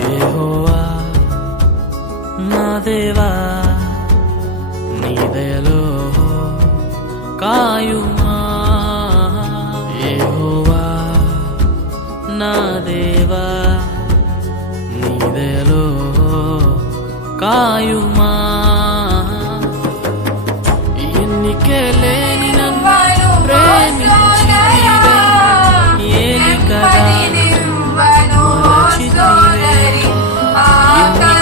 యెహోవా నా దేవా, నీ దయలో కాయుమా. యెహోవా నా దేవా, నీ దయలో కాయుమా. ఎన్నికే లేని నన్ను ప్రేమించితివే, ఏలికగా మలచితివే. ఎన్నికే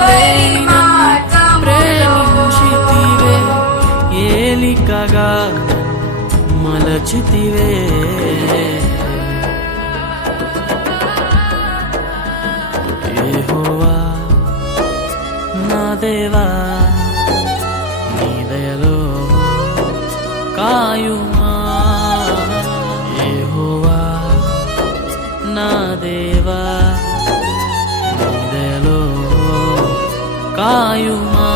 లేని నన్ను ప్రేమించితివే, ఏలికగా మలచితివే. యెహోవా నా దేవా, నీ దయలో కాయుమా. యెహోవా నా దేవా, నీ దయలో కాయుమా.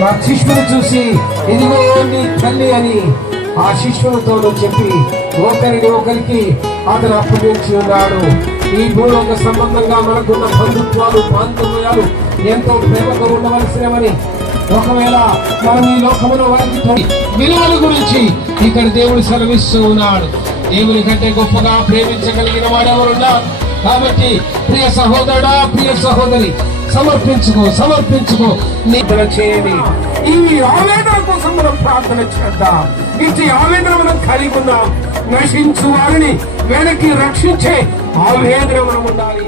మా శిష్యుని చూసి ఇదిగో నీ తల్లి అని ఆ శిష్యులతో చెప్పి ఒకరికి అతను అప్పగించి ఉన్నాడు. ఈ భూలోక సంబంధంగా మనకున్న బంధుత్వాలు బాంధవ్యాలు ఎంతో ప్రేమగా ఉండవలసినవని, ఒకవేళ మనం ఈ లోకములో వారికి విలువల గురించి ఇక్కడ దేవుడు సెలవిస్తూ ఉన్నాడు. దేవుని కంటే గొప్పగా ప్రేమించగలిగిన వాడెవరున్నారు? కాబట్టి ప్రియ సహోదరుడా, ప్రియ సహోదరి, సమర్పించుకో నిద్ర చేయని ఈ ఆవేదన కోసం మనం ప్రార్థన చేద్దాం. ఇటు ఆవేదన మనం కలిగి ఉన్నాం. నశించు వారిని వెనక్కి రక్షించే ఆవేదన మనం ఉండాలి.